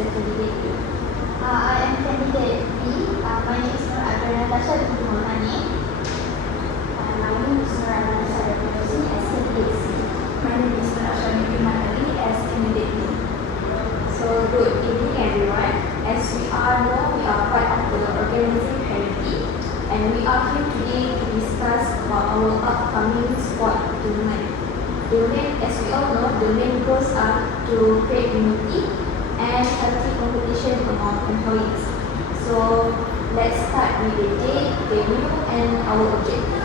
the candidate B? I am candidate B. My name is NATASYA binti Mohani. My name is NATASYA representing as candidate C. My name is NATASYA binti Mohani as candidate B. So good evening everyone. As we all know, we are part of the organizing committee and we are here today to discuss about our upcoming sport tournament. As we all know, the main goals are to create unity and healthy competition among employees. So let's start with the date, venue and our objective.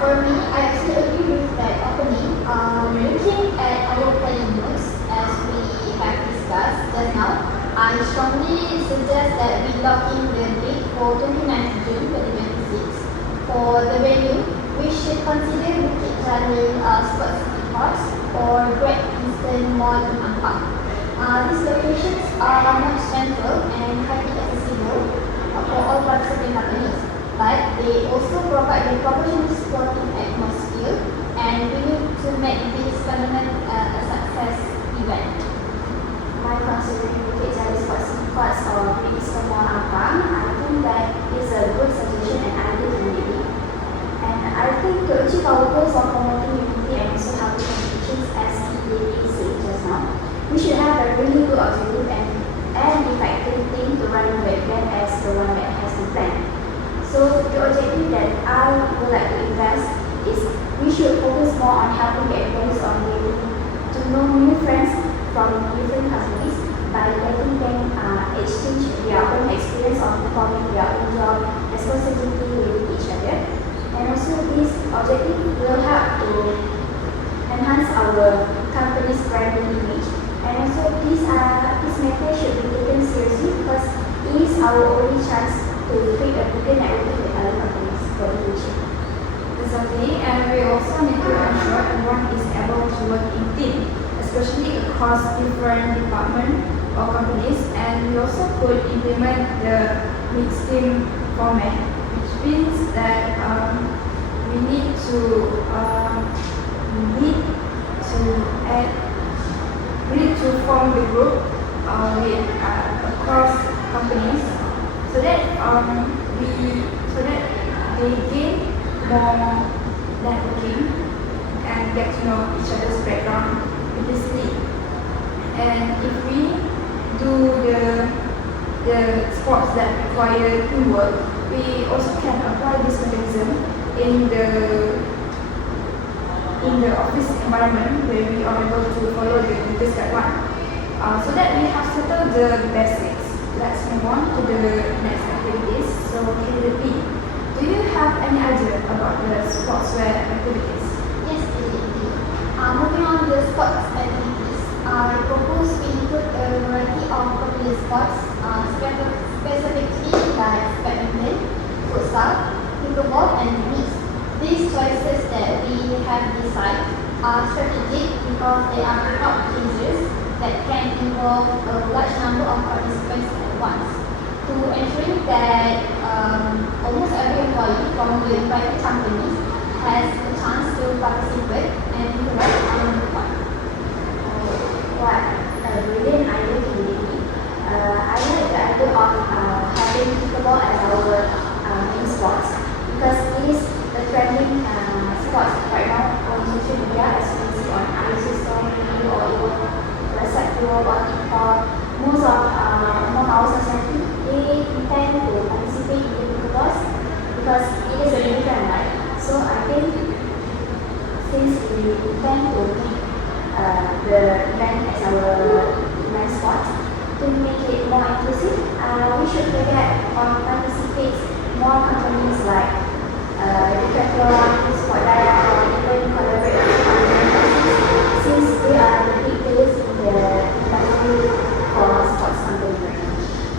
For me, I actually agree with that opening. Looking at our planning notes, as we have discussed just now, I strongly suggest that we lock in the date for 29th June 2026. For the venue, we should consider Bukit Jalil Sports Complex or Great Eastern Mall in Ampang. These locations are not central and highly accessible for all participating companies, but they also provide a professional sporting atmosphere, and we need to make this tournament a success event. By considering Bukit Jalil Sports Complex or Great Eastern Mall Ampang, I think that is a good suggestion and idea to me. And I think to achieve our goals of promoting unity and also healthy competitions, as he said just now, we should have a really good objective and effective thing to run the event as the one that has been planned. So the objective that I would like to invest is we should focus more on helping the employees on getting to know new friends from different companies by letting them exchange their own experience of performing their own job responsibility with each other. And also this objective will help to enhance our company's branding image. And also this matter should be taken seriously because it is our only chance to create a bigger networking with other companies for the future. Exactly, and we also need to ensure everyone is able to work in team, especially across different departments or companies, and we also could implement the mixed team format, which means that we need to form the group with across companies so that they gain more networking and get to know each other's background previously. And if we do the sports that require teamwork, we also can apply this mechanism in the office environment where we are able to follow the leaders guideline. So that we have settled the basics. Let's move on to the next activities. So candidate B, do you have any idea about the sportswear activities? Yes, indeed. Moving on to the sports activities, I propose we include a variety of popular sports, specifically like badminton, futsal, pickleball, and tennis. These choices that we have decided are strategic because they are crowd pleasers that can involve a large number of participants at once. To ensure that almost every employee from the invited companies has a chance to participate and interact on the fun. What a brilliant idea to me. I like the idea of having pickleball as our main sports because it is the trending sports right now on social media, as you can see on IG story or even website or TikTok. Most of our society, they intend to participate in the pickleball because it is a really trend, right? So I think since we intend to make the event as our event sport, to make it more inclusive, we should target or participate more companies like Decathlon, Sport Direct, or even collaborate with companies since they are the big players in the industry for sports companies right now.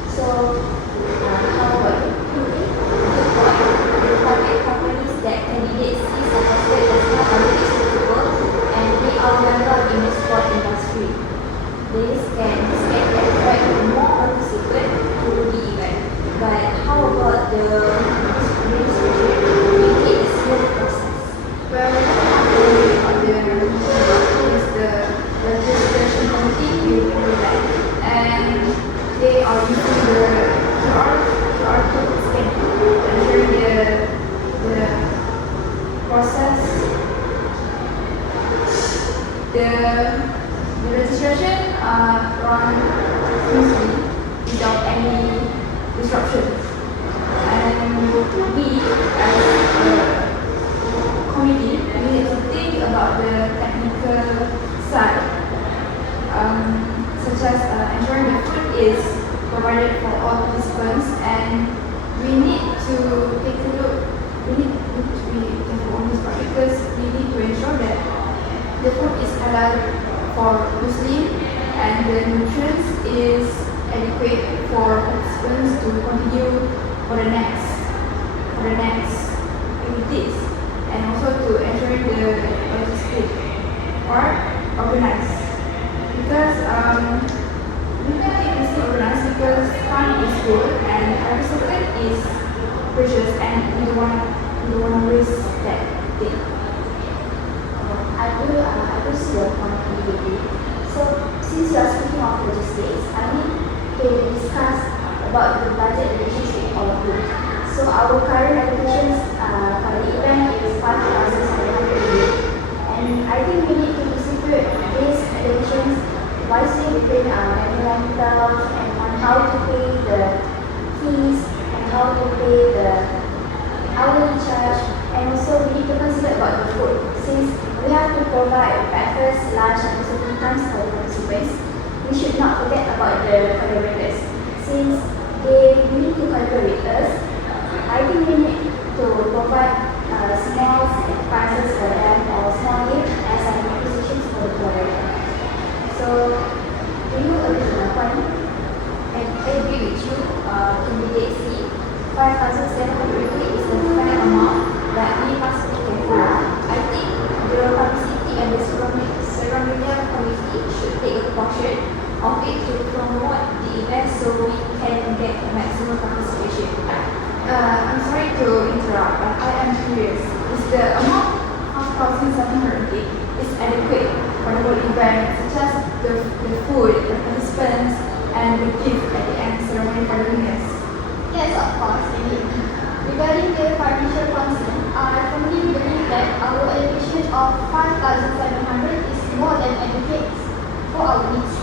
So, how about you? The target companies that candidates see suggested as not only suitable and they are well-known in the sport industry. This can attract more participants to the event. But how about the registration? Make it a smooth process. Well, the registration run smoothly without any disruptions. And we as a committee, we need to think about the technical side, such as ensuring the food is provided for all participants, and we need to take a look, we need to be careful on this part because we need to ensure that the food is halal for Muslim and the nutrients is adequate for participants to continue for the next activities, and also to ensure the logistic part organized. Because we need to keep this thing organized because time is good and every second is precious, and we don't want to waste that thing. I do see your point immediately. So, since you are speaking of logistics, I need to discuss about the budget relationship with all of you. So, our current allocations for the event is 5,700, and I think we need to distribute these allocations wisely between environmentals and on how to pay the fees and how to pay the hourly charge, and also we need to consider about the food since we have to provide breakfast, lunch, and also tea times for the participants. We should not forget about the collaborators since they need to collaborate with us. I think we need to provide small prizes for them or small gifts as an appreciation for the collaborator. So, do you agree with my point? I agree with you, candidate C. 5,700 is the fair amount that we must be careful. I think the publicity and the surrounding committee should take a portion of it to promote the event so we can get maximum participation. I'm sorry to interrupt, but I am curious. Is the amount 5,700 is adequate for the whole event, such as the food, the participants, and the gift at the end ceremony for the winners? Yes, of course, indeed. Regarding the financial concern, I firmly believe that our allocation of 5,700 is more than adequate for our needs.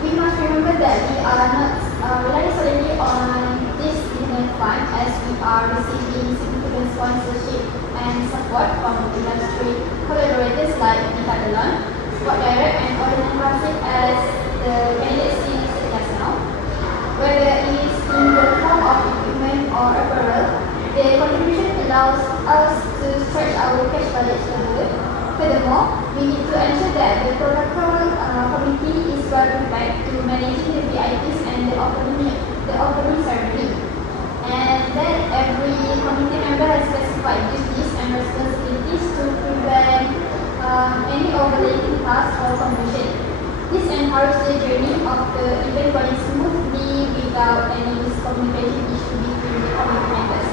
We must remember that we are not relying solely on this event fund as we are receiving significant sponsorship and support from industry collaborators like Decathlon, Sport Direct, and Ordinary as the candidates listed just now. Whether it is in the form of equipment or apparel, the contribution allows us to stretch our cash budget further. Furthermore, we need to ensure that the protocol committee is well prepared to managing the VIPs and the opening ceremony, and that every committee member has specified duties and responsibilities to prevent any overlapping tasks or confusion. This encourages the journey of the event going smoothly without any miscommunication issue between the committee members.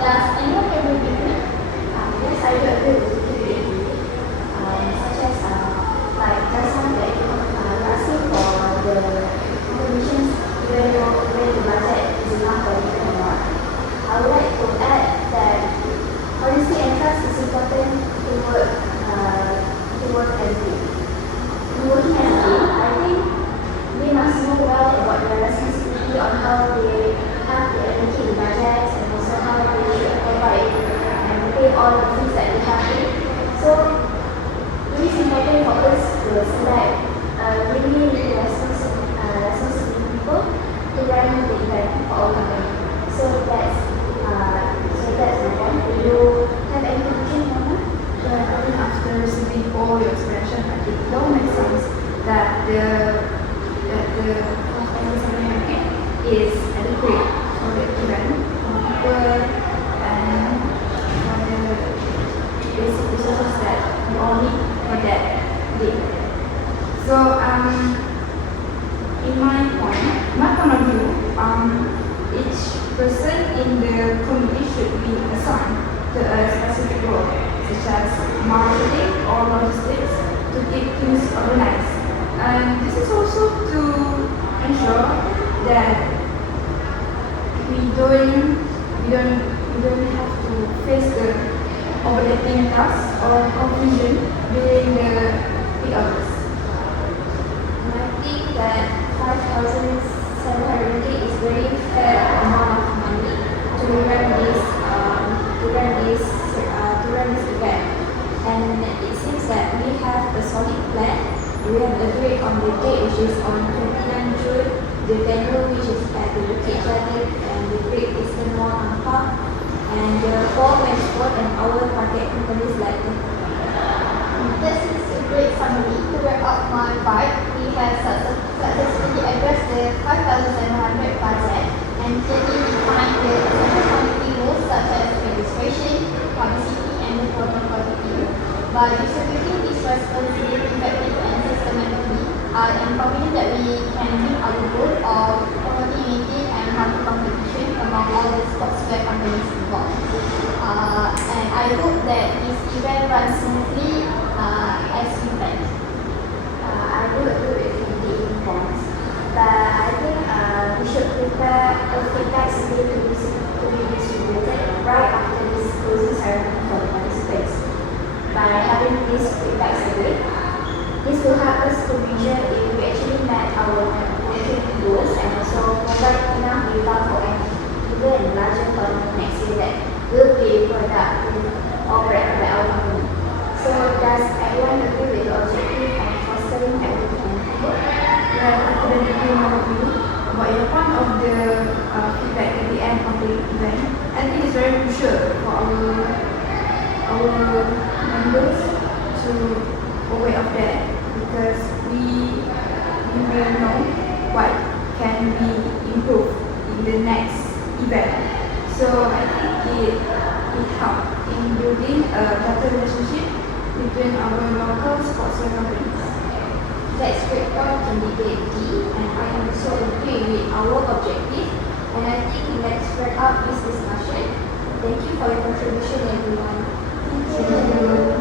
Does anyone agree with me? Yes, I do agree with you. Such as like just now that you're asking for the contributions even though the budget is enough for you or not. I would like to add that honesty and trust is important to work as a team. In working as a team, I think they must know well about their responsibility on how they have to allocate the budgets and also how they should provide and pay all the things that they have to. So it is important for us to select really responsible people to run the event for our company. So that's the point. Do you have any conclusion on that? Even after receiving all your explanation, I think it all makes sense that the is adequate for the event, for people, and for the basic resources that we all need for that day. So, in my point of view, each person in the committee should be assigned to a specific role, such as marketing or logistics, to keep things organized. And this is also to ensure that we don't have to face the overlapping tasks or confusion during the peak hours. 5,700 ringgit is very fair amount of money to run this event. And it seems that we have a solid plan. We have agreed on the date, which is on 29 June, the venue, which is at the Bukit Jadid and the Great Eastern Mall Ampang, and the 4 match sport and our target companies like This is a great summary. To wrap up my part, we have successfully addressed the 5,700 budget and clearly defined the essential community rules such as registration, publicity, and the protocol review. By distributing this responsibility effectively and systematically, I am confident that we can meet our goal of promoting unity and healthy competition among all the sportswear companies involved. And I hope that this event runs smoothly as we planned. I do agree with the points, but I think we should prepare a feedback survey to be distributed right after this closing ceremony for the participants. By having this feedback survey, this will help us to measure if we actually met our networking goals and also provide enough data for an even larger tournament next year that will be productive operated by our company. So does everyone agree with the objective of fostering networking and teamwork? Right, I couldn't agree more with you. But your point of the feedback at the end of the event, I think it's very crucial for our members to aware of that, because we will know what can be improved in the next event. So I think it helps in building a better relationship between our local sportswear companies. That's great point, candidate D, and I also agree with our objective. And I think let's wrap up this discussion. Thank you for your contribution, everyone. Thank you.